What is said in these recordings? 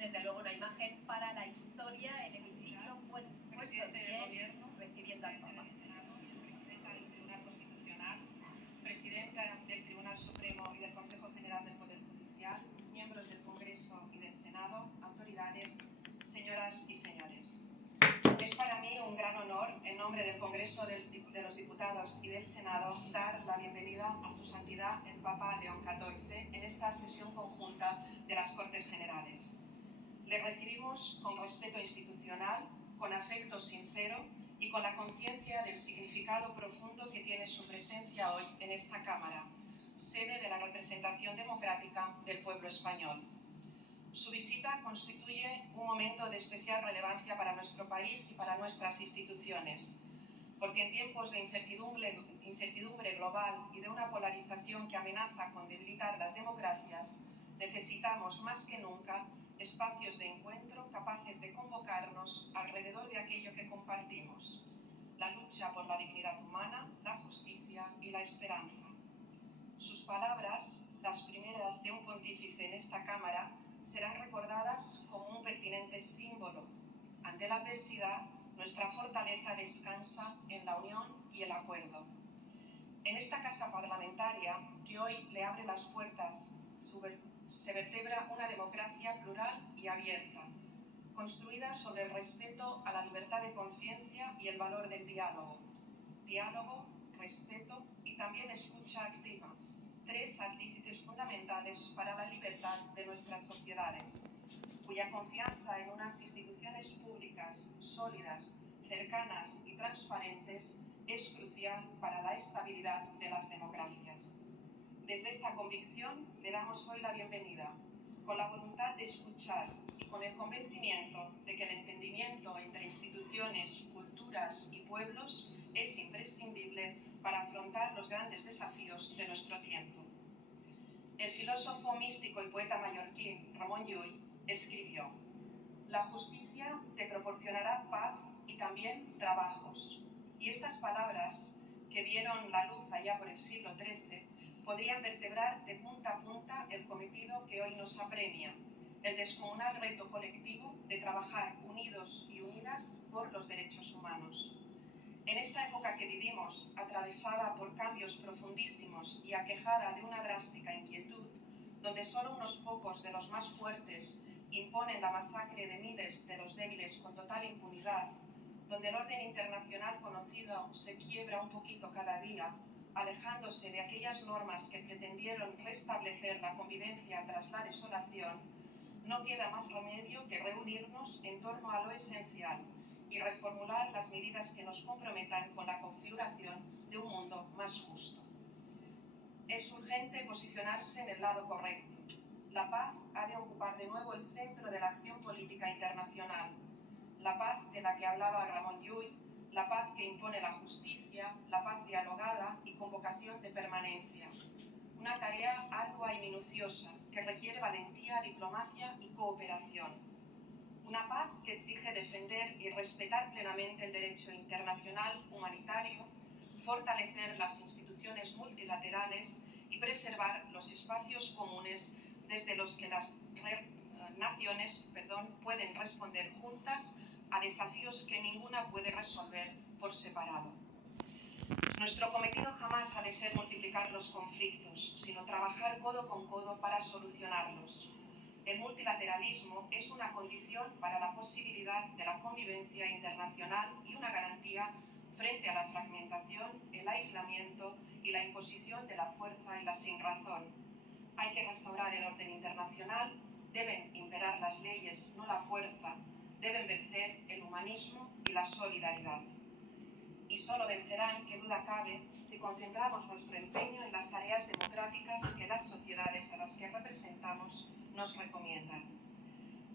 desde luego una imagen para la historia, el hemiciclo puesto en pie, recibiendo al Papa. Presidenta del Tribunal Constitucional, Presidenta del Tribunal Supremo y del Consejo General del Poder Judicial, miembros del Congreso y del Senado, autoridades, señoras y señores. Es para mí un gran honor, en nombre del Congreso de los Diputados y del Senado, dar la bienvenida a Su Santidad el Papa León XIV en esta sesión conjunta de las Cortes Generales. Le recibimos con respeto institucional, con afecto sincero y con la conciencia del significado profundo que tiene su presencia hoy en esta Cámara, sede de la representación democrática del pueblo español. Su visita constituye un momento de especial relevancia para nuestro país y para nuestras instituciones, porque en tiempos de incertidumbre global y de una polarización que amenaza con debilitar las democracias, necesitamos más que nunca espacios de encuentro capaces de convocarnos alrededor de aquello que compartimos: la lucha por la dignidad humana, la justicia y la esperanza. Sus palabras, las primeras de un pontífice en esta Cámara, serán recordadas como un pertinente símbolo. Ante la adversidad, nuestra fortaleza descansa en la unión y el acuerdo. En esta casa parlamentaria, que hoy le abre las puertas, se vertebra una democracia plural y abierta, construida sobre el respeto a la libertad de conciencia y el valor del diálogo. Diálogo, respeto y también escucha activa. Tres artífices fundamentales para la libertad de nuestras sociedades, cuya confianza en unas instituciones públicas sólidas, cercanas y transparentes es crucial para la estabilidad de las democracias. Desde esta convicción le damos hoy la bienvenida, con la voluntad de escuchar y con el convencimiento de que el entendimiento entre instituciones, culturas y pueblos es imprescindible para afrontar los grandes desafíos de nuestro tiempo. El filósofo místico y poeta mallorquín Ramon Llull escribió: «La justicia te proporcionará paz y también trabajos». Y estas palabras, que vieron la luz allá por el siglo XIII, podrían vertebrar de punta a punta el cometido que hoy nos apremia, el descomunal reto colectivo de trabajar unidos y unidas por los derechos humanos. En esta época que vivimos, atravesada por cambios profundísimos y aquejada de una drástica inquietud, donde solo unos pocos de los más fuertes imponen la masacre de miles de los débiles con total impunidad, donde el orden internacional conocido se quiebra un poquito cada día, alejándose de aquellas normas que pretendieron restablecer la convivencia tras la desolación, no queda más remedio que reunirnos en torno a lo esencial y reformular las medidas que nos comprometan con la configuración de un mundo más justo. Es urgente posicionarse en el lado correcto. La paz ha de ocupar de nuevo el centro de la acción política internacional. La paz de la que hablaba Ramon Llull, la paz que impone la justicia, la paz dialogada y con vocación de permanencia. Una tarea ardua y minuciosa que requiere valentía, diplomacia y cooperación. Una paz que exige defender y respetar plenamente el derecho internacional humanitario, fortalecer las instituciones multilaterales y preservar los espacios comunes desde los que las naciones pueden responder juntas a desafíos que ninguna puede resolver por separado. Nuestro cometido jamás ha de ser multiplicar los conflictos, sino trabajar codo con codo para solucionarlos. El multilateralismo es una condición para la posibilidad de la convivencia internacional y una garantía frente a la fragmentación, el aislamiento y la imposición de la fuerza y la sinrazón. Hay que restaurar el orden internacional, deben imperar las leyes, no la fuerza, deben vencer el humanismo y la solidaridad. Y solo vencerán, qué duda cabe, si concentramos nuestro empeño en las tareas democráticas que las sociedades a las que representamos nos recomiendan.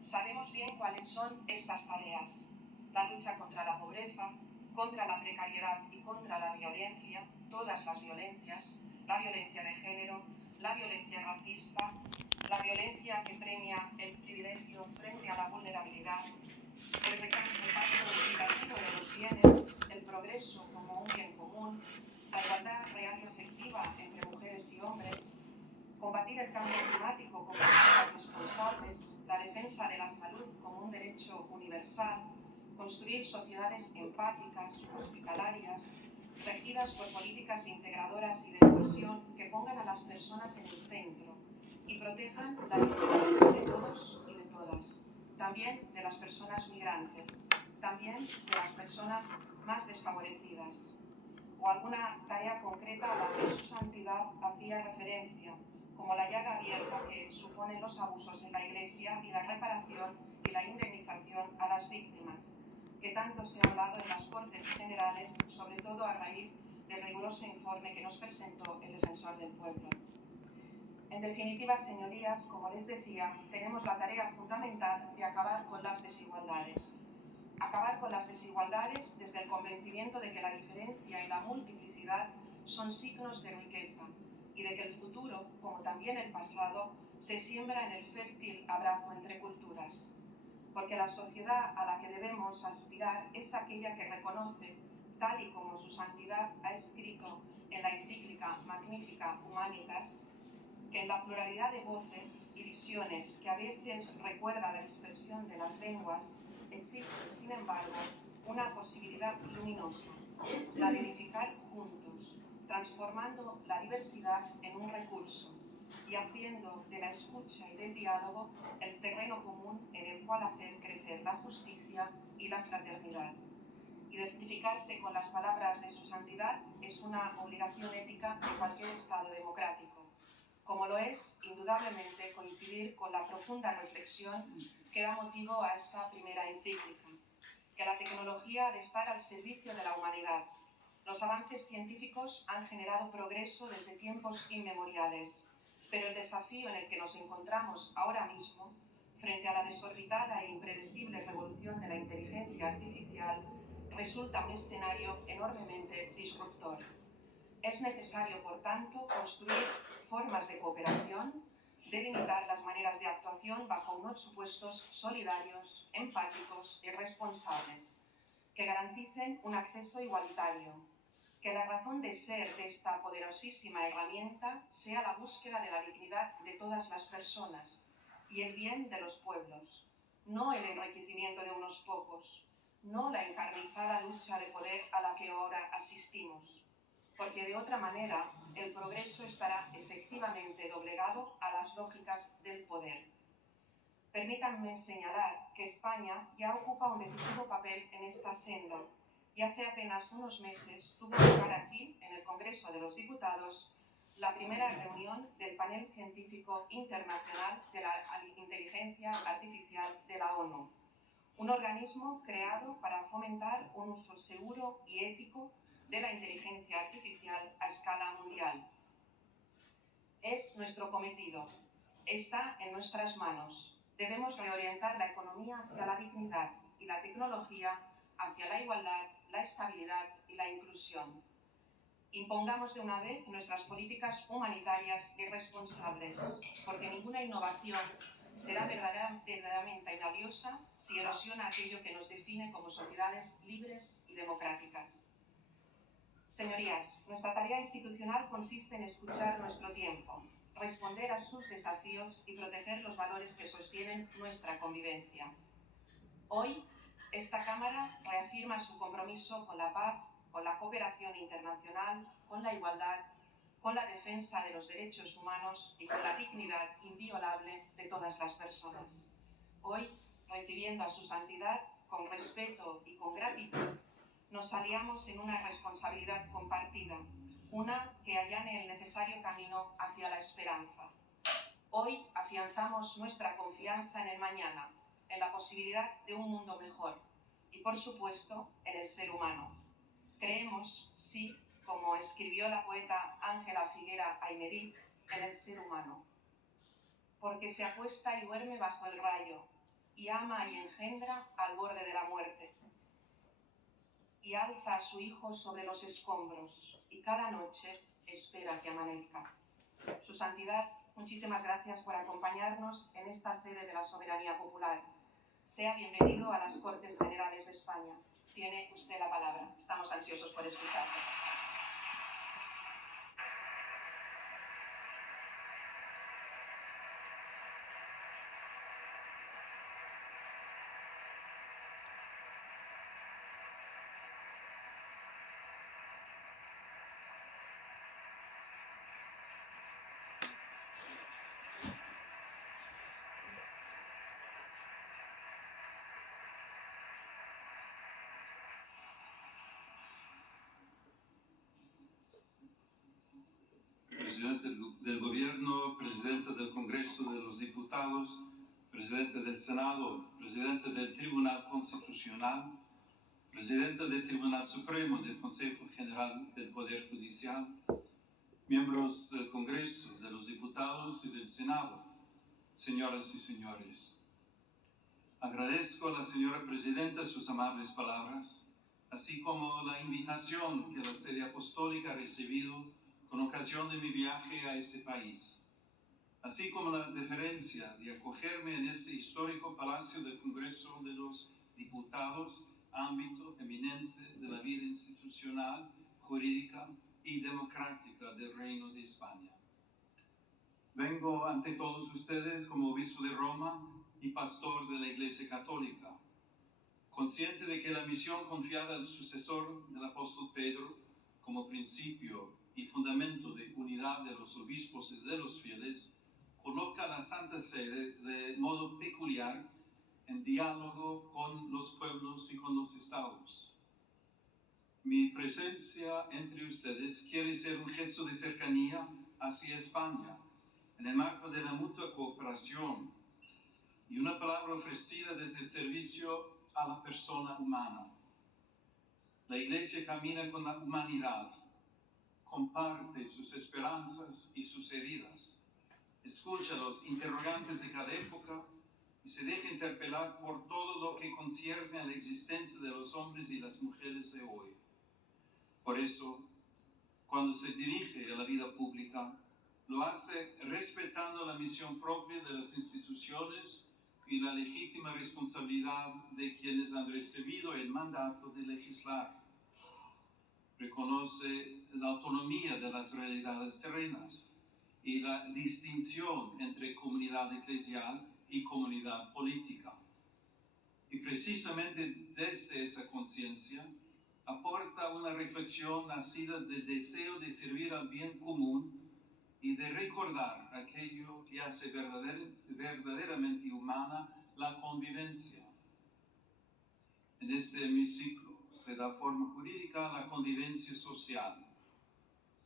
Sabemos bien cuáles son estas tareas: la lucha contra la pobreza, contra la precariedad y contra la violencia, todas las violencias, la violencia de género, la violencia racista, la violencia que premia el privilegio frente a la vulnerabilidad, el reparto equitativo de los bienes, el progreso como un bien común, la igualdad real y efectiva entre mujeres y hombres, combatir el cambio climático como una responsabilidad irresponsables, la defensa de la salud como un derecho universal, construir sociedades empáticas, hospitalarias, regidas por políticas integradoras y de cohesión que pongan a las personas en el centro y protejan la dignidad de todos y de todas, también de las personas migrantes, también de las personas más desfavorecidas. O alguna tarea concreta a la que su santidad hacía referencia, como la llaga abierta que suponen los abusos en la Iglesia y la reparación y la indemnización a las víctimas, que tanto se ha hablado en las Cortes Generales, sobre todo a raíz del riguroso informe que nos presentó el Defensor del Pueblo. En definitiva, señorías, como les decía, tenemos la tarea fundamental de acabar con las desigualdades. Acabar con las desigualdades desde el convencimiento de que la diferencia y la multiplicidad son signos de riqueza y de que el futuro, como también el pasado, se siembra en el fértil abrazo entre culturas. Porque la sociedad a la que debemos aspirar es aquella que reconoce, tal y como su santidad ha escrito en la encíclica Magnificat Humanitas, que en la pluralidad de voces y visiones que a veces recuerda la dispersión de las lenguas, existe, sin embargo, una posibilidad luminosa, la de edificar juntos, transformando la diversidad en un recurso y haciendo de la escucha y del diálogo el terreno común en el cual hacer crecer la justicia y la fraternidad. Identificarse con las palabras de su santidad es una obligación ética de cualquier Estado democrático, como lo es, indudablemente, coincidir con la profunda reflexión que da motivo a esa primera encíclica, que la tecnología ha de estar al servicio de la humanidad. Los avances científicos han generado progreso desde tiempos inmemoriales, pero el desafío en el que nos encontramos ahora mismo, frente a la desorbitada e impredecible revolución de la inteligencia artificial, resulta un escenario enormemente disruptor. Es necesario, por tanto, construir formas de cooperación, delimitar las maneras de actuación bajo unos supuestos solidarios, empáticos y responsables, que garanticen un acceso igualitario, que la razón de ser de esta poderosísima herramienta sea la búsqueda de la dignidad de todas las personas y el bien de los pueblos, no el enriquecimiento de unos pocos, no la encarnizada lucha de poder a la que ahora asistimos, porque de otra manera el progreso estará efectivamente doblegado a las lógicas del poder. Permítanme señalar que España ya ocupa un decisivo papel en esta senda y hace apenas unos meses tuvo lugar aquí, en el Congreso de los Diputados, la primera reunión del Panel Científico Internacional de la Inteligencia Artificial de la ONU, un organismo creado para fomentar un uso seguro y ético de la inteligencia artificial a escala mundial. Es nuestro cometido, está en nuestras manos. Debemos reorientar la economía hacia la dignidad y la tecnología hacia la igualdad, la estabilidad y la inclusión. Impongamos de una vez nuestras políticas humanitarias y responsables, porque ninguna innovación será verdaderamente valiosa si erosiona aquello que nos define como sociedades libres y democráticas. Señorías, nuestra tarea institucional consiste en escuchar nuestro tiempo, responder a sus desafíos y proteger los valores que sostienen nuestra convivencia. Hoy, esta Cámara reafirma su compromiso con la paz, con la cooperación internacional, con la igualdad, con la defensa de los derechos humanos y con la dignidad inviolable de todas las personas. Hoy, recibiendo a su santidad con respeto y con gratitud, nos aliamos en una responsabilidad compartida, una que allane el necesario camino hacia la esperanza. Hoy afianzamos nuestra confianza en el mañana, en la posibilidad de un mundo mejor y, por supuesto, en el ser humano. Creemos, sí, como escribió la poeta Ángela Figuera Aymerich, en el ser humano, porque se acuesta y duerme bajo el rayo y ama y engendra al borde de la muerte. Y alza a su hijo sobre los escombros y cada noche espera que amanezca. Su santidad, muchísimas gracias por acompañarnos en esta sede de la soberanía popular. Sea bienvenido a las Cortes Generales de España. Tiene usted la palabra. Estamos ansiosos por escucharle. presidente del Gobierno, presidente del Congreso de los Diputados, presidente del Senado, presidente del Tribunal Constitucional, presidente del Tribunal Supremo del Consejo General del Poder Judicial, miembros del Congreso, de los Diputados y del Senado, señoras y señores. Agradezco a la señora Presidenta sus amables palabras, así como la invitación que la Sede Apostólica ha recibido con ocasión de mi viaje a este país, así como la deferencia de acogerme en este histórico Palacio del Congreso de los Diputados, ámbito eminente de la vida institucional, jurídica y democrática del Reino de España. Vengo ante todos ustedes como obispo de Roma y pastor de la Iglesia Católica, consciente de que la misión confiada al sucesor del apóstol Pedro como principio y fundamento de unidad de los obispos y de los fieles, coloca a la Santa Sede de modo peculiar en diálogo con los pueblos y con los estados. Mi presencia entre ustedes quiere ser un gesto de cercanía hacia España, en el marco de la mutua cooperación y una palabra ofrecida desde el servicio a la persona humana. La Iglesia camina con la humanidad, comparte sus esperanzas y sus heridas, escucha los interrogantes de cada época y se deja interpelar por todo lo que concierne a la existencia de los hombres y las mujeres de hoy. Por eso, cuando se dirige a la vida pública, lo hace respetando la misión propia de las instituciones y la legítima responsabilidad de quienes han recibido el mandato de legislar. Reconoce la autonomía de las realidades terrenas y la distinción entre comunidad eclesial y comunidad política. Y precisamente desde esa conciencia aporta una reflexión nacida del deseo de servir al bien común y de recordar aquello que hace verdaderamente humana la convivencia. En este hemiciclo se da forma jurídica a la convivencia social.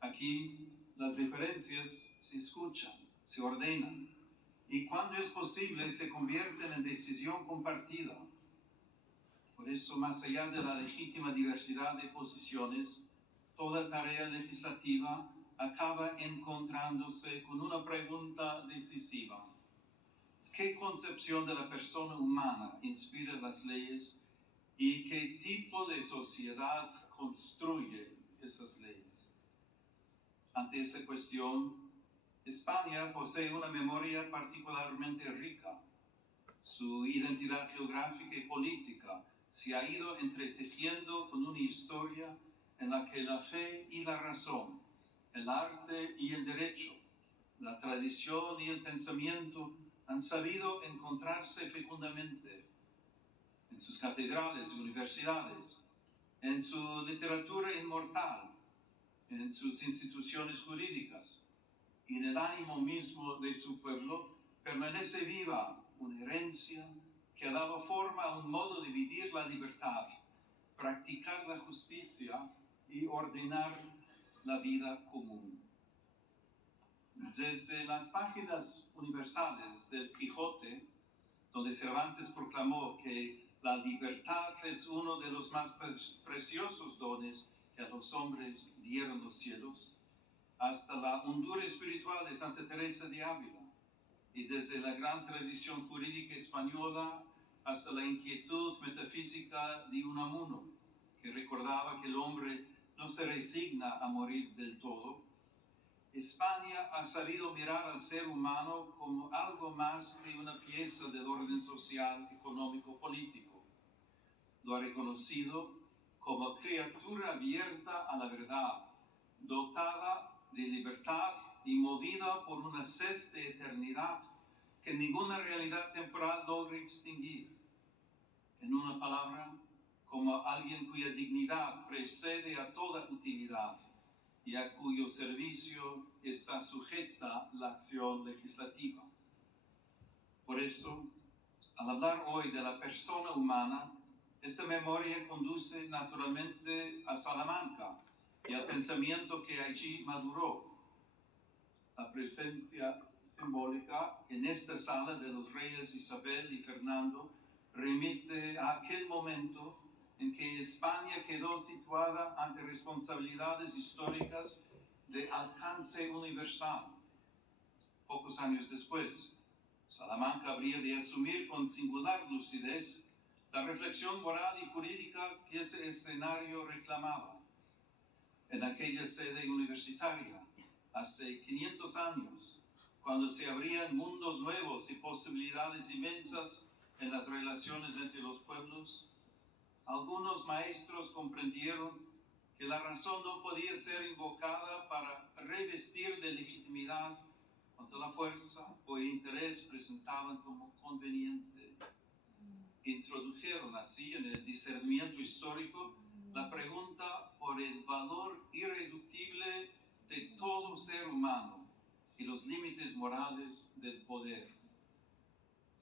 Aquí las diferencias se escuchan, se ordenan y cuando es posible se convierten en decisión compartida. Por eso, más allá de la legítima diversidad de posiciones, toda tarea legislativa acaba encontrándose con una pregunta decisiva. ¿Qué concepción de la persona humana inspira las leyes y qué tipo de sociedad construye esas leyes? Ante esta cuestión, España posee una memoria particularmente rica. Su identidad geográfica y política se ha ido entretejiendo con una historia en la que la fe y la razón, el arte y el derecho, la tradición y el pensamiento han sabido encontrarse fecundamente en sus catedrales y universidades, en su literatura inmortal, en sus instituciones jurídicas y en el ánimo mismo de su pueblo permanece viva una herencia que ha dado forma a un modo de vivir la libertad, practicar la justicia y ordenar la vida común. Desde las páginas universales del Quijote, donde Cervantes proclamó que la libertad es uno de los más preciosos dones que a los hombres dieron los cielos, hasta la hondura espiritual de Santa Teresa de Ávila, y desde la gran tradición jurídica española hasta la inquietud metafísica de Unamuno, que recordaba que el hombre no se resigna a morir del todo, España ha sabido mirar al ser humano como algo más que una pieza del orden social, económico, político. Lo ha reconocido como criatura abierta a la verdad, dotada de libertad y movida por una sed de eternidad que ninguna realidad temporal logra extinguir. En una palabra, como alguien cuya dignidad precede a toda utilidad y a cuyo servicio está sujeta la acción legislativa. Por eso, al hablar hoy de la persona humana, esta memoria conduce naturalmente a Salamanca y al pensamiento que allí maduró. la presencia simbólica en esta sala de los reyes Isabel y Fernando remite a aquel momento en que España quedó situada ante responsabilidades históricas de alcance universal. Pocos años después, Salamanca habría de asumir con singular lucidez la reflexión moral y jurídica que ese escenario reclamaba. En aquella sede universitaria, hace 500 años, cuando se abrían mundos nuevos y posibilidades inmensas en las relaciones entre los pueblos, algunos maestros comprendieron que la razón no podía ser invocada para revestir de legitimidad cuanto la fuerza o el interés presentaban como conveniente. Introdujeron así en el discernimiento histórico la pregunta por el valor irreductible de todo ser humano y los límites morales del poder.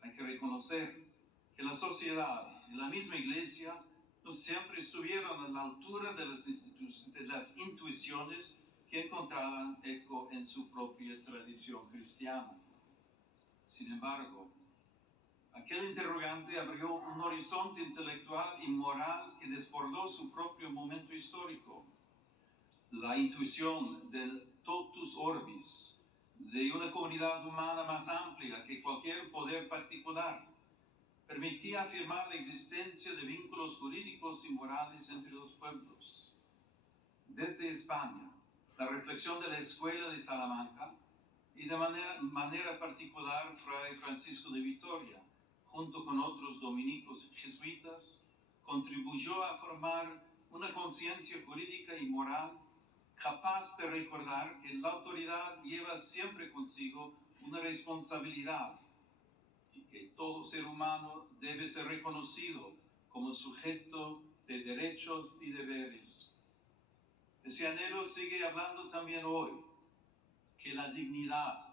Hay que reconocer que la sociedad y la misma Iglesia no siempre estuvieron a la altura de las intuiciones que encontraban eco en su propia tradición cristiana. Sin embargo, aquel interrogante abrió un horizonte intelectual y moral que desbordó su propio momento histórico. La intuición del totus orbis, de una comunidad humana más amplia que cualquier poder particular, permitía afirmar la existencia de vínculos jurídicos y morales entre los pueblos. Desde España, la reflexión de la Escuela de Salamanca y de manera particular Fray Francisco de Vitoria, junto con otros dominicos jesuitas, contribuyó a formar una conciencia jurídica y moral capaz de recordar que la autoridad lleva siempre consigo una responsabilidad y que todo ser humano debe ser reconocido como sujeto de derechos y deberes. Ese anhelo sigue hablando también hoy, que la dignidad,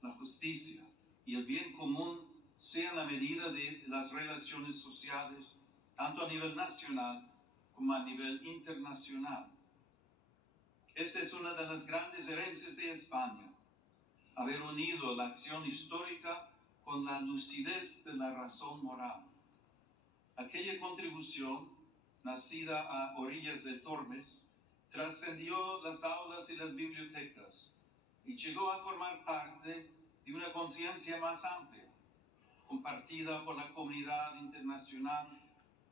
la justicia y el bien común sean la medida de las relaciones sociales, tanto a nivel nacional como a nivel internacional. Esta es una de las grandes herencias de España, haber unido la acción histórica con la lucidez de la razón moral. Aquella contribución, nacida a orillas del Tormes, trascendió las aulas y las bibliotecas y llegó a formar parte de una conciencia más amplia, compartida por la comunidad internacional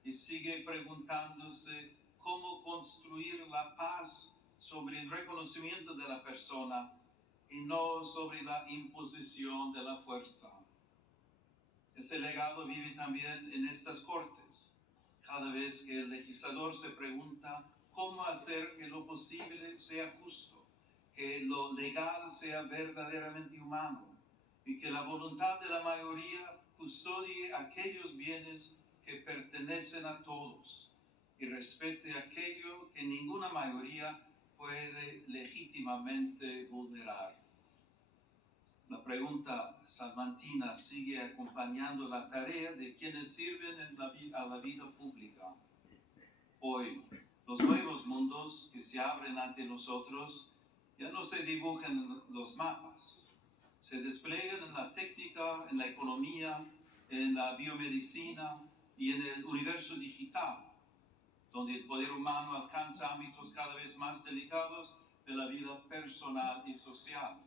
que sigue preguntándose cómo construir la paz sobre el reconocimiento de la persona y no sobre la imposición de la fuerza. Ese legado vive también en estas cortes, cada vez que el legislador se pregunta cómo hacer que lo posible sea justo, que lo legal sea verdaderamente humano y que la voluntad de la mayoría custodie aquellos bienes que pertenecen a todos y respete aquello que ninguna mayoría puede legítimamente vulnerar. La pregunta salmantina sigue acompañando la tarea de quienes sirven a la vida pública. Hoy, los nuevos mundos que se abren ante nosotros ya no se dibujan en los mapas, se despliegan en la técnica, en la economía, en la biomedicina y en el universo digital, donde el poder humano alcanza ámbitos cada vez más delicados de la vida personal y social.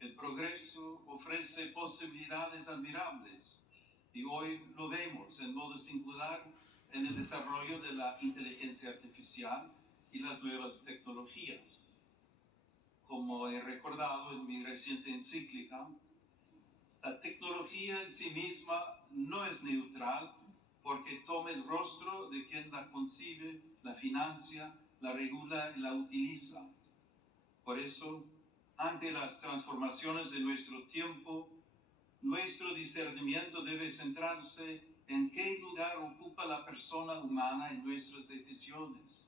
El progreso ofrece posibilidades admirables y hoy lo vemos en modo singular en el desarrollo de la inteligencia artificial y las nuevas tecnologías. Como he recordado en mi reciente encíclica, la tecnología en sí misma no es neutral porque toma el rostro de quien la concibe, la financia, la regula y la utiliza. Por eso, ante las transformaciones de nuestro tiempo, nuestro discernimiento debe centrarse en qué lugar ocupa la persona humana en nuestras decisiones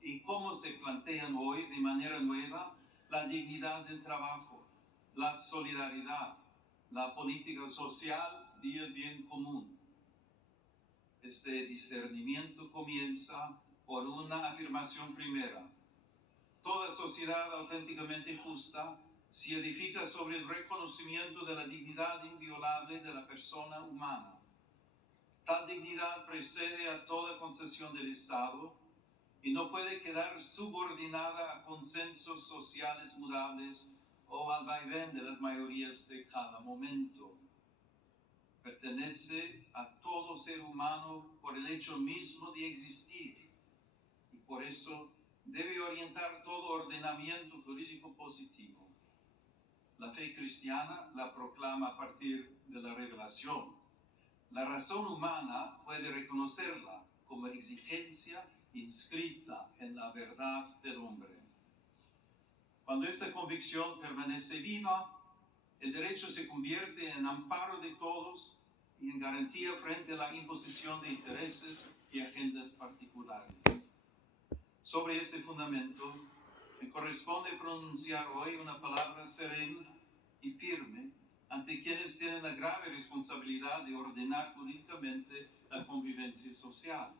y cómo se plantean hoy de manera nueva la dignidad del trabajo, la solidaridad, la política social y el bien común. Este discernimiento comienza por una afirmación primera. Toda sociedad auténticamente justa se edifica sobre el reconocimiento de la dignidad inviolable de la persona humana. Tal dignidad precede a toda concesión del Estado y no puede quedar subordinada a consensos sociales mudables o al vaivén de las mayorías de cada momento. Pertenece a todo ser humano por el hecho mismo de existir y por eso debe orientar todo ordenamiento jurídico positivo. La fe cristiana la proclama a partir de la revelación. La razón humana puede reconocerla como exigencia inscrita en la verdad del hombre. Cuando esta convicción permanece viva, el derecho se convierte en amparo de todos y en garantía frente a la imposición de intereses y agendas particulares. Sobre este fundamento, me corresponde pronunciar hoy una palabra serena y firme ante quienes tienen la grave responsabilidad de ordenar políticamente la convivencia social.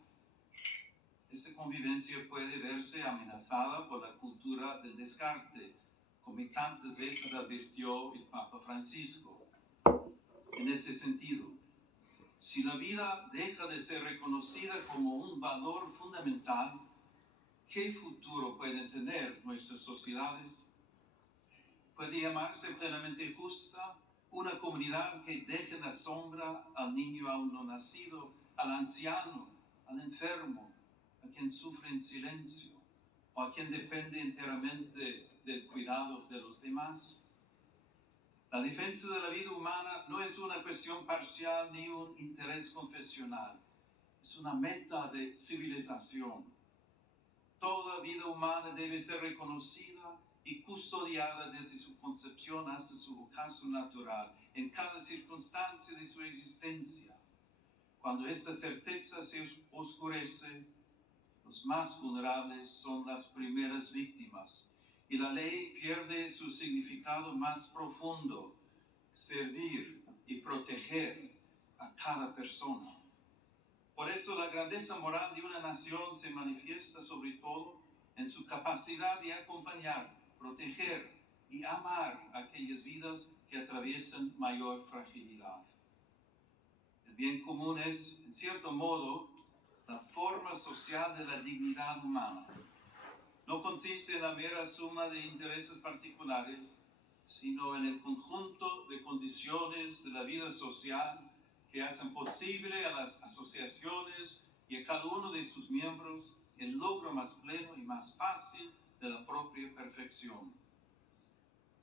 Esta convivencia puede verse amenazada por la cultura del descarte, como tantas veces advirtió el Papa Francisco. En este sentido, si la vida deja de ser reconocida como un valor fundamental, ¿qué futuro pueden tener nuestras sociedades? ¿Puede llamarse plenamente justa una comunidad que deje la sombra al niño aún no nacido, al anciano, al enfermo, a quien sufre en silencio o a quien depende enteramente del cuidado de los demás? La defensa de la vida humana no es una cuestión parcial ni un interés confesional, es una meta de civilización. Toda vida humana debe ser reconocida y custodiada desde su concepción hasta su ocaso natural, en cada circunstancia de su existencia. Cuando esta certeza se oscurece, los más vulnerables son las primeras víctimas y la ley pierde su significado más profundo: servir y proteger a cada persona. Por eso la grandeza moral de una nación se manifiesta sobre todo en su capacidad de acompañar, proteger y amar a aquellas vidas que atraviesan mayor fragilidad. El bien común es, en cierto modo, la forma social de la dignidad humana. No consiste en la mera suma de intereses particulares, sino en el conjunto de condiciones de la vida social que hacen posible a las asociaciones y a cada uno de sus miembros el logro más pleno y más fácil de la propia perfección.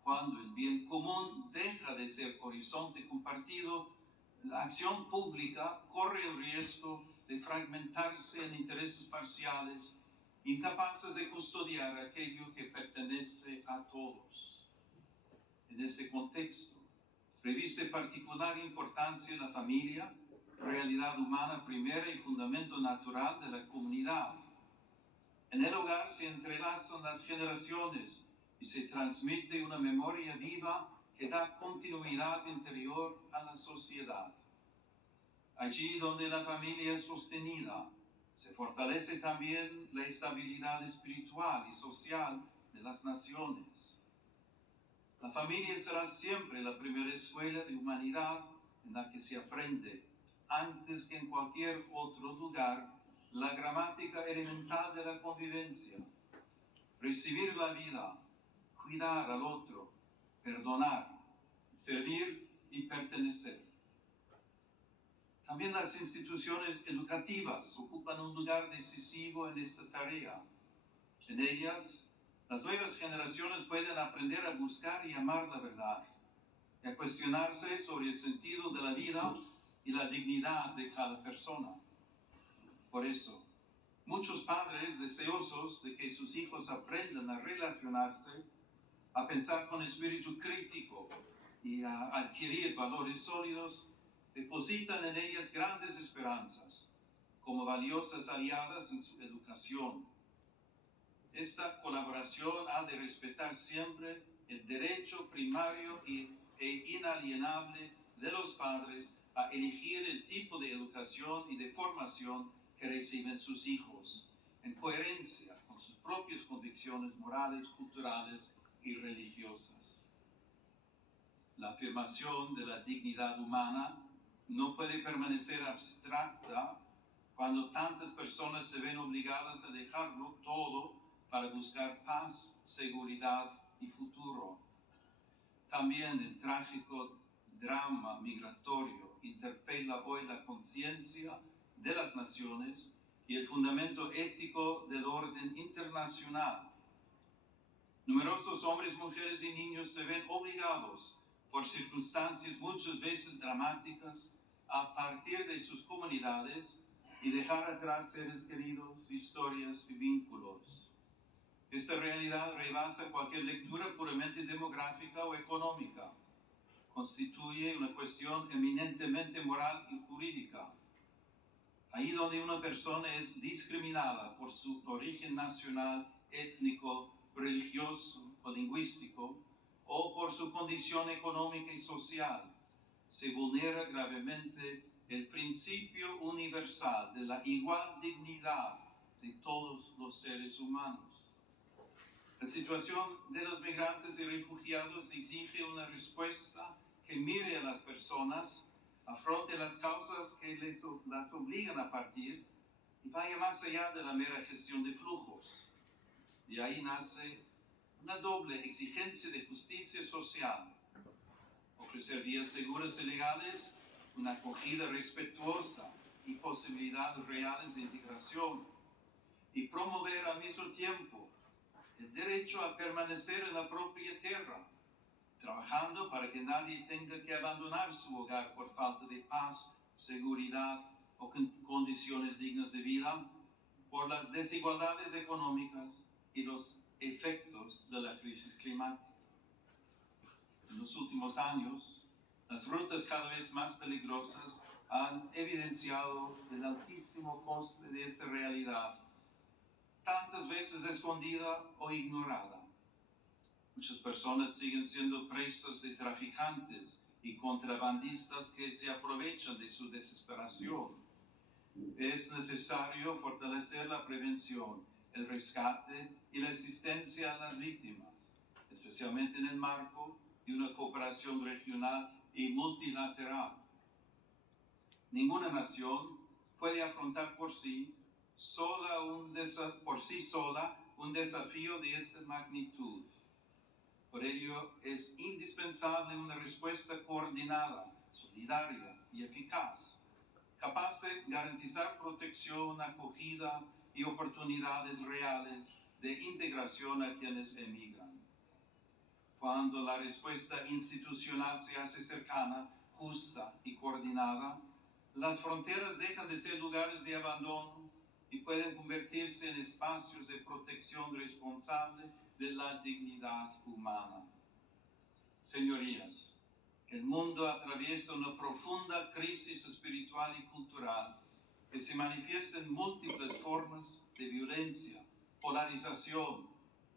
Cuando el bien común deja de ser horizonte compartido, la acción pública corre el riesgo de fragmentarse en intereses parciales, incapaces de custodiar aquello que pertenece a todos. En este contexto, reviste particular importancia la familia, realidad humana primera y fundamento natural de la comunidad. En el hogar se entrelazan las generaciones y se transmite una memoria viva que da continuidad interior a la sociedad. Allí donde la familia es sostenida, se fortalece también la estabilidad espiritual y social de las naciones. La familia será siempre la primera escuela de humanidad en la que se aprende, antes que en cualquier otro lugar, la gramática elemental de la convivencia: recibir la vida, cuidar al otro, perdonar, servir y pertenecer. También las instituciones educativas ocupan un lugar decisivo en esta tarea. En ellas, las nuevas generaciones pueden aprender a buscar y amar la verdad, y a cuestionarse sobre el sentido de la vida y la dignidad de cada persona. Por eso, muchos padres deseosos de que sus hijos aprendan a relacionarse, a pensar con espíritu crítico y a adquirir valores sólidos, depositan en ellas grandes esperanzas como valiosas aliadas en su educación. Esta colaboración ha de respetar siempre el derecho primario e inalienable de los padres a elegir el tipo de educación y de formación que reciben sus hijos, en coherencia con sus propias convicciones morales, culturales y religiosas. afirmación de la dignidad humana no puede permanecer abstracta cuando tantas personas se ven obligadas a dejarlo todo para buscar paz, seguridad y futuro. También el trágico drama migratorio interpela hoy la conciencia de las naciones y el fundamento ético del orden internacional. Numerosos hombres, mujeres y niños se ven obligados por circunstancias muchas veces dramáticas a partir de sus comunidades y dejar atrás seres queridos, historias y vínculos. Esta realidad rebasa cualquier lectura puramente demográfica o económica. Constituye una cuestión eminentemente moral y jurídica. Ahí donde una persona es discriminada por su origen nacional, étnico, religioso o lingüístico, o por su condición económica y social, se vulnera gravemente el principio universal de la igual dignidad de todos los seres humanos. La situación de los migrantes y refugiados exige una respuesta que mire a las personas, afronte las causas que las obligan a partir y vaya más allá de la mera gestión de flujos. Y ahí nace una doble exigencia de justicia social: ofrecer vías seguras y legales, una acogida respetuosa y posibilidades reales de integración, y promover al mismo tiempo el derecho a permanecer en la propia tierra, trabajando para que nadie tenga que abandonar su hogar por falta de paz, seguridad o condiciones dignas de vida, por las desigualdades económicas y los efectos de la crisis climática. En los últimos años, las rutas cada vez más peligrosas han evidenciado el altísimo coste de esta realidad, tantas veces escondida o ignorada. Muchas personas siguen siendo presas de traficantes y contrabandistas que se aprovechan de su desesperación. Es necesario fortalecer la prevención, el rescate y la asistencia a las víctimas, especialmente en el marco de una cooperación regional y multilateral. Ninguna nación puede afrontar por sí sola un desafío de esta magnitud. Por ello, es indispensable una respuesta coordinada, solidaria y eficaz, capaz de garantizar protección, acogida y oportunidades reales de integración a quienes emigran. Cuando la respuesta institucional se hace cercana, justa y coordinada, las fronteras dejan de ser lugares de abandono y pueden convertirse en espacios de protección responsable de la dignidad humana. Señorías, el mundo atraviesa una profunda crisis espiritual y cultural que se manifiesta en múltiples formas de violencia, polarización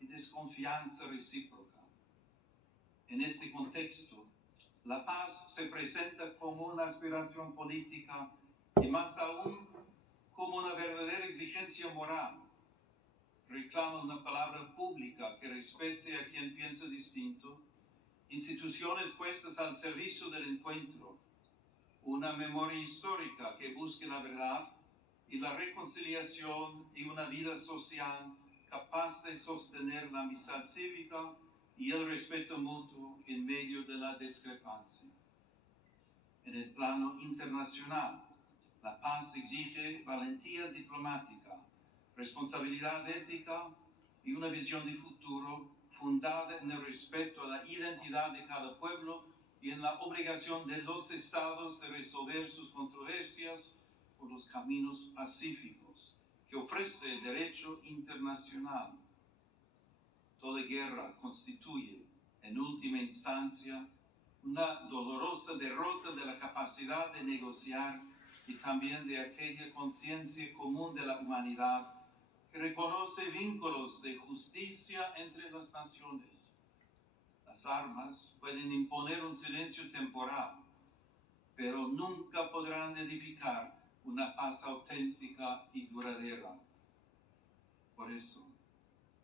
y desconfianza recíproca. En este contexto, la paz se presenta como una aspiración política y más aún como una verdadera exigencia moral. Reclama una palabra pública que respete a quien piensa distinto, instituciones puestas al servicio del encuentro, una memoria histórica que busque la verdad y la reconciliación y una vida social capaz de sostener la amistad cívica y el respeto mutuo en medio de la discrepancia. En el plano internacional, la paz exige valentía diplomática, responsabilidad ética y una visión de futuro fundada en el respeto a la identidad de cada pueblo y en la obligación de los estados de resolver sus controversias por los caminos pacíficos que ofrece el derecho internacional. Toda guerra constituye, en última instancia, una dolorosa derrota de la capacidad de negociar y también de aquella conciencia común de la humanidad que reconoce vínculos de justicia entre las naciones. Las armas pueden imponer un silencio temporal, pero nunca podrán edificar una paz auténtica y duradera. Por eso,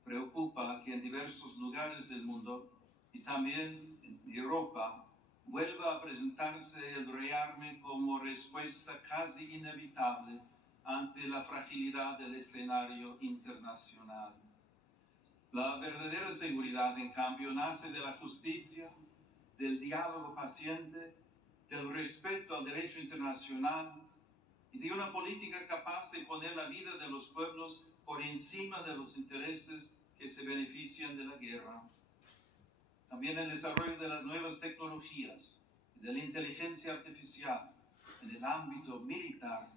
preocupa que en diversos lugares del mundo y también en Europa, vuelva a presentarse el rearme como respuesta casi inevitable ante la fragilidad del escenario internacional. La verdadera seguridad, en cambio, nace de la justicia, del diálogo paciente, del respeto al derecho internacional y de una política capaz de poner la vida de los pueblos por encima de los intereses que se benefician de la guerra. También el desarrollo de las nuevas tecnologías y de la inteligencia artificial en el ámbito militar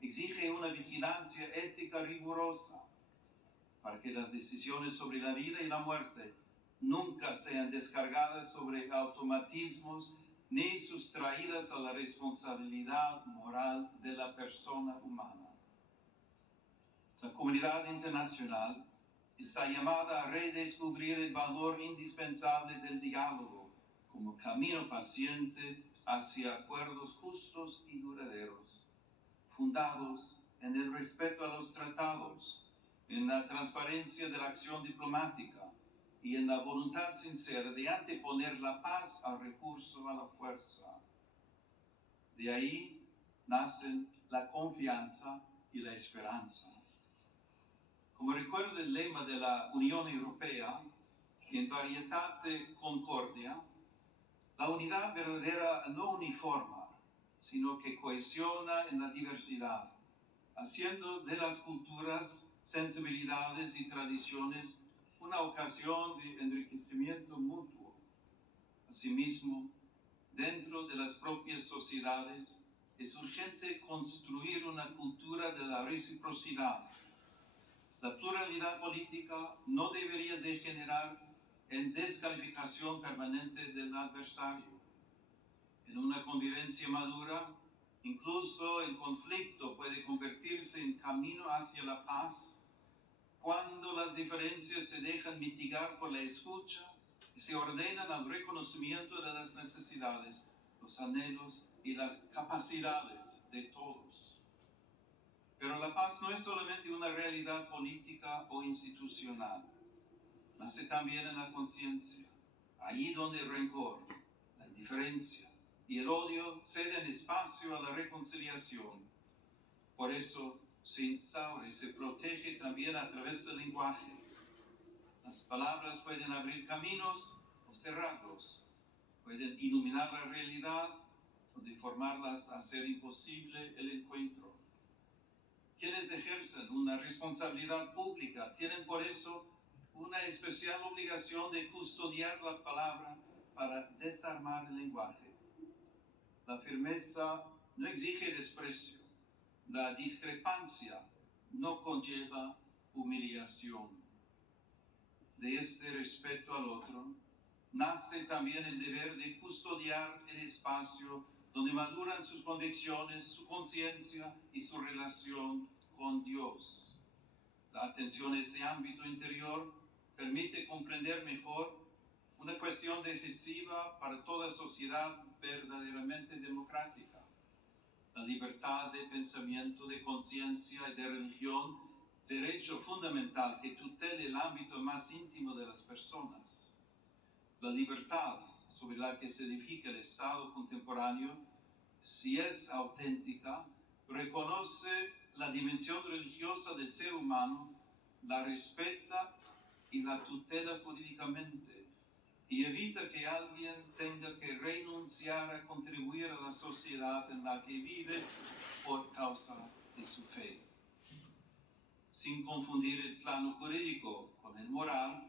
exige una vigilancia ética rigurosa para que las decisiones sobre la vida y la muerte nunca sean descargadas sobre automatismos ni sustraídas a la responsabilidad moral de la persona humana. La comunidad internacional está llamada a redescubrir el valor indispensable del diálogo como camino paciente hacia acuerdos justos y duraderos, fundados en el respeto a los tratados, en la transparencia de la acción diplomática y en la voluntad sincera de anteponer la paz al recurso a la fuerza. De ahí nacen la confianza y la esperanza. Como recuerda el lema de la Unión Europea, in varietate concordia, la unidad verdadera no uniforma, sino que cohesiona en la diversidad, haciendo de las culturas, sensibilidades y tradiciones una ocasión de enriquecimiento mutuo. Asimismo, dentro de las propias sociedades es urgente construir una cultura de la reciprocidad. La pluralidad política no debería degenerar en descalificación permanente del adversario. En una convivencia madura, incluso el conflicto puede convertirse en camino hacia la paz cuando las diferencias se dejan mitigar por la escucha y se ordenan al reconocimiento de las necesidades, los anhelos y las capacidades de todos. Pero la paz no es solamente una realidad política o institucional, nace también en la conciencia, allí donde el rencor, la indiferencia y el odio ceden espacio a la reconciliación. Por eso se instaura y se protege también a través del lenguaje. Las palabras pueden abrir caminos o cerrarlos, pueden iluminar la realidad o deformarlas a hacer imposible el encuentro. Quienes ejercen una responsabilidad pública tienen por eso una especial obligación de custodiar la palabra para desarmar el lenguaje. La firmeza no exige desprecio. La discrepancia no conlleva humillación. De este respeto al otro nace también el deber de custodiar el espacio donde maduran sus convicciones, su conciencia y su relación con Dios. La atención a ese ámbito interior permite comprender mejor una cuestión decisiva para toda sociedad verdaderamente democrática: la libertad de pensamiento, de conciencia y de religión, derecho fundamental que tutele el ámbito más íntimo de las personas. La libertad sobre la que se edifica el Estado contemporáneo, si es auténtica, reconoce la dimensión religiosa del ser humano, la respeta y la tutela jurídicamente, y evita que alguien tenga que renunciar a contribuir a la sociedad en la que vive por causa de su fe. Sin confundir el plano jurídico con el moral,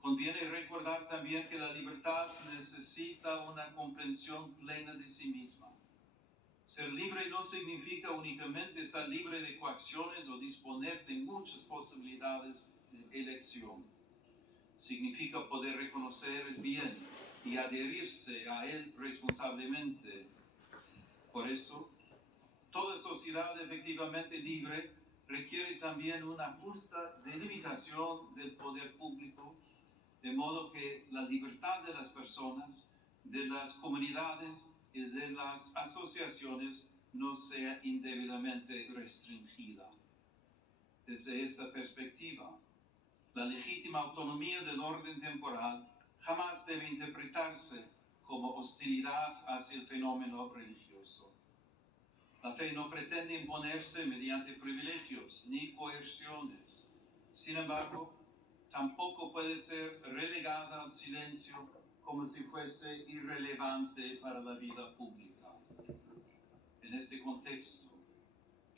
conviene recordar también que la libertad necesita una comprensión plena de sí misma. Ser libre no significa únicamente estar libre de coacciones o disponer de muchas posibilidades de elección. Significa poder reconocer el bien y adherirse a él responsablemente. Por eso, toda sociedad efectivamente libre requiere también una justa delimitación del poder público, de modo que la libertad de las personas, de las comunidades y de las asociaciones no sea indebidamente restringida. Desde esta perspectiva, la legítima autonomía del orden temporal jamás debe interpretarse como hostilidad hacia el fenómeno religioso. La fe no pretende imponerse mediante privilegios ni coerciones. Sin embargo, tampoco puede ser relegada al silencio como si fuese irrelevante para la vida pública. En este contexto,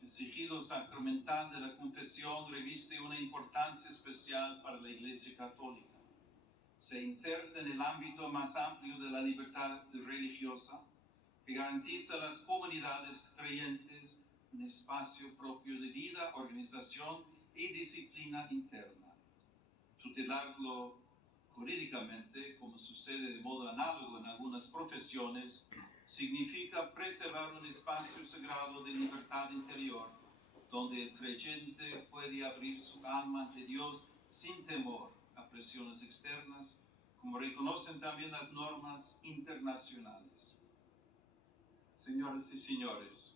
el sigilo sacramental de la confesión reviste una importancia especial para la Iglesia Católica. Se inserta en el ámbito más amplio de la libertad religiosa, que garantiza a las comunidades creyentes un espacio propio de vida, organización y disciplina interna. Tutelarlo jurídicamente, como sucede de modo análogo en algunas profesiones, significa preservar un espacio sagrado de libertad interior, donde el creyente puede abrir su alma ante Dios sin temor a presiones externas, como reconocen también las normas internacionales. Señoras y señores,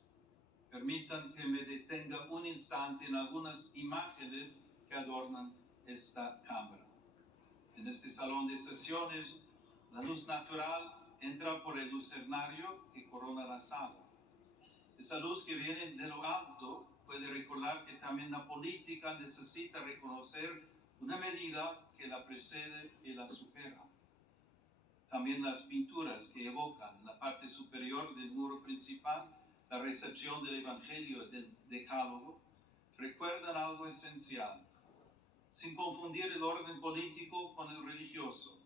permitan que me detenga un instante en algunas imágenes que adornan esta cámara. En este salón de sesiones, la luz natural entra por el lucernario que corona la sala. Esa luz que viene de lo alto puede recordar que también la política necesita reconocer una medida que la precede y la supera. También las pinturas que evocan en la parte superior del muro principal la recepción del Evangelio del Decálogo recuerdan algo esencial, sin confundir el orden político con el religioso.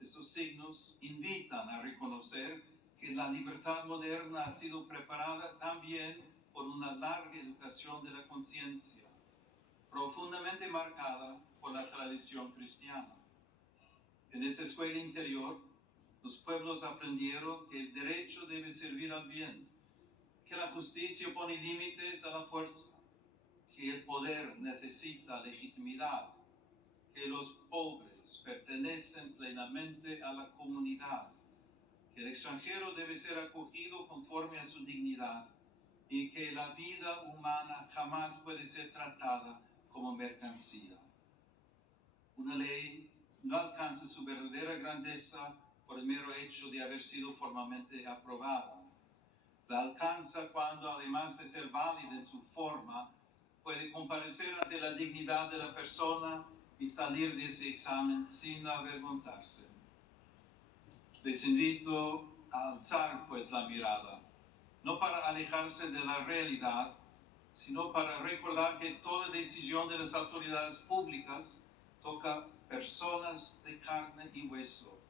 Esos signos invitan a reconocer que la libertad moderna ha sido preparada también por una larga educación de la conciencia, profundamente marcada por la tradición cristiana. En esa escuela interior, los pueblos aprendieron que el derecho debe servir al bien, que la justicia pone límites a la fuerza, que el poder necesita legitimidad, que los pobres pertenecen plenamente a la comunidad, que el extranjero debe ser acogido conforme a su dignidad y que la vida humana jamás puede ser tratada como mercancía. Una ley no alcanza su verdadera grandeza por el mero hecho de haber sido formalmente aprobada. La alcanza cuando, además de ser válida en su forma, puede comparecer ante la dignidad de la persona y salir de ese examen sin avergonzarse. Les invito a alzar pues la mirada, no para alejarse de la realidad, sino para recordar que toda decisión de las autoridades públicas toca personas de carne y hueso,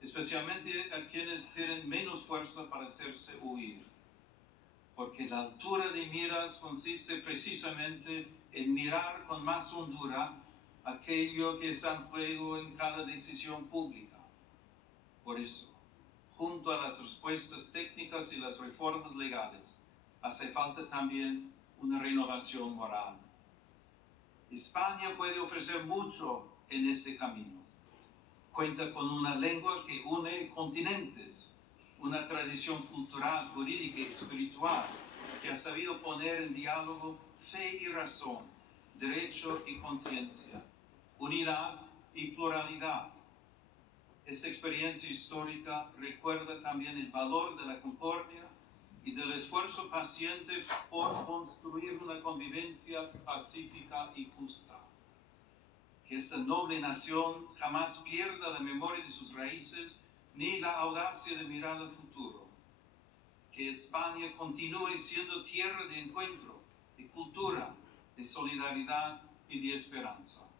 especialmente a quienes tienen menos fuerza para hacerse oír. Porque la altura de miras consiste precisamente en mirar con más hondura aquello que está en juego en cada decisión pública. Por eso, junto a las respuestas técnicas y las reformas legales, hace falta también una renovación moral. España puede ofrecer mucho en este camino. Cuenta con una lengua que une continentes, una tradición cultural, jurídica y espiritual que ha sabido poner en diálogo fe y razón, derecho y conciencia, unidad y pluralidad. Esta experiencia histórica recuerda también el valor de la concordia y del esfuerzo paciente por construir una convivencia pacífica y justa. Que esta noble nación jamás pierda la memoria de sus raíces ni la audacia de mirar al futuro. Que España continúe siendo tierra de encuentro, de cultura, de solidaridad y de esperanza.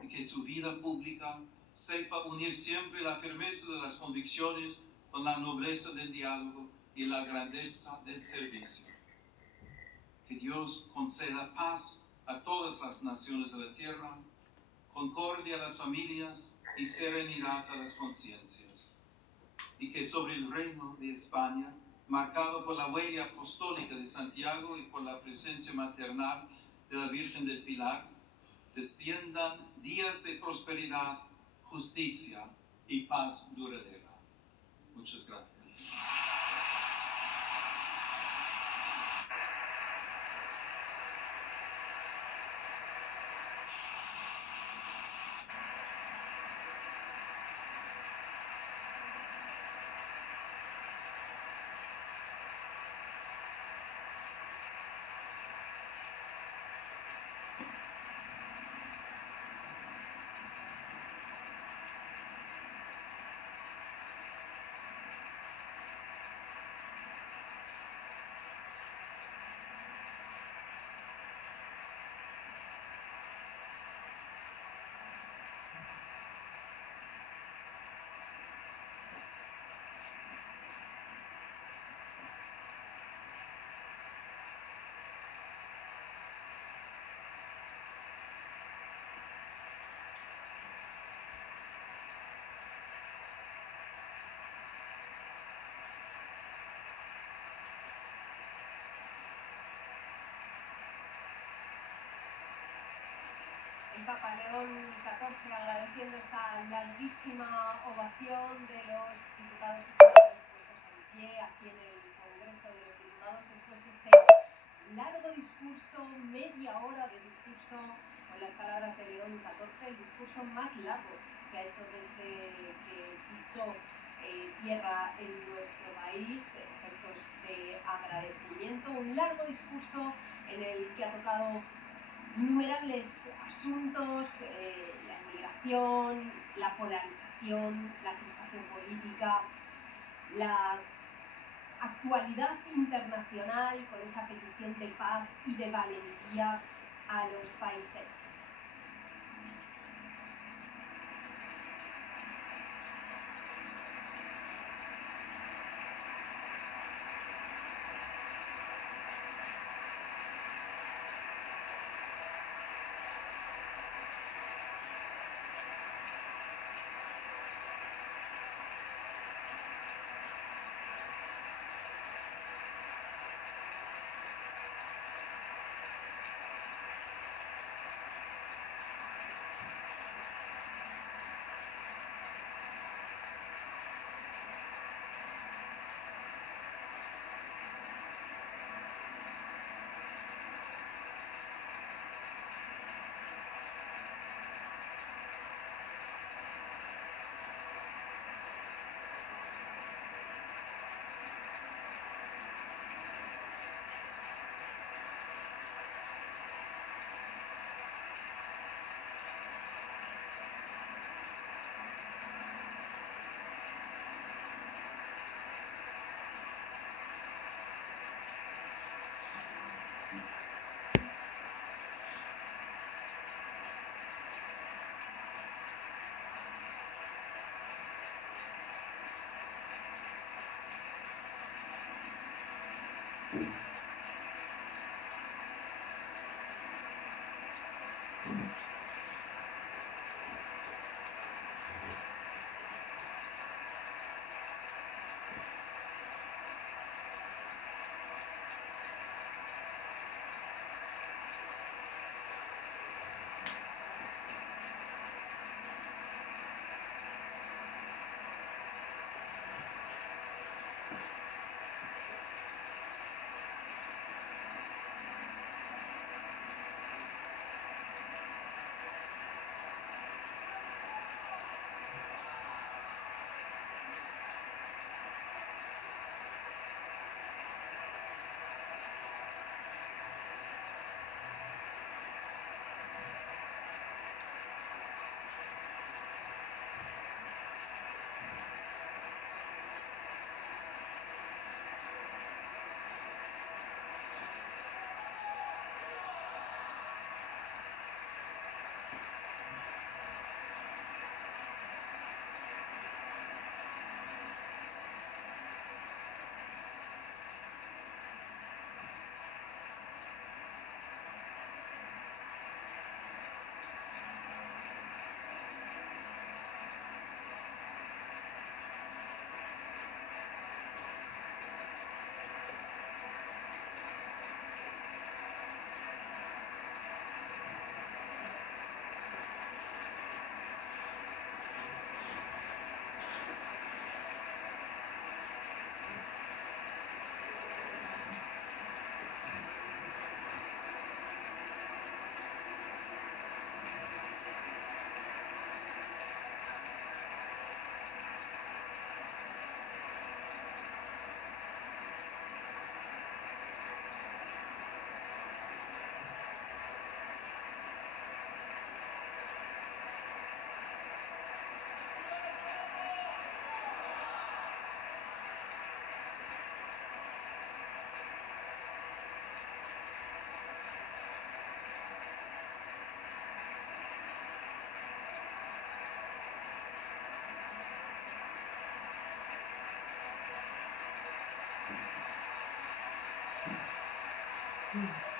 Y que su vida pública sepa unir siempre la firmeza de las convicciones con la nobleza del diálogo y la grandeza del servicio. Que Dios conceda paz a todas las naciones de la tierra, concordia a las familias y serenidad a las conciencias. Y que sobre el reino de España, marcado por la huella apostólica de Santiago y por la presencia maternal de la Virgen del Pilar, desciendan días de prosperidad, justicia y paz duradera. Muchas gracias. Papa León XIV agradeciendo esa larguísima ovación de los diputados y senadores puestos en pie aquí en el Congreso de los Diputados después de este largo discurso, media hora de discurso con las palabras de León XIV, el discurso más largo que ha hecho desde que pisó tierra en nuestro país, gestos de agradecimiento, un largo discurso en el que ha tocado innumerables asuntos, la inmigración, la polarización, la crispación política, la actualidad internacional con esa petición de paz y de valentía a los países. Mm.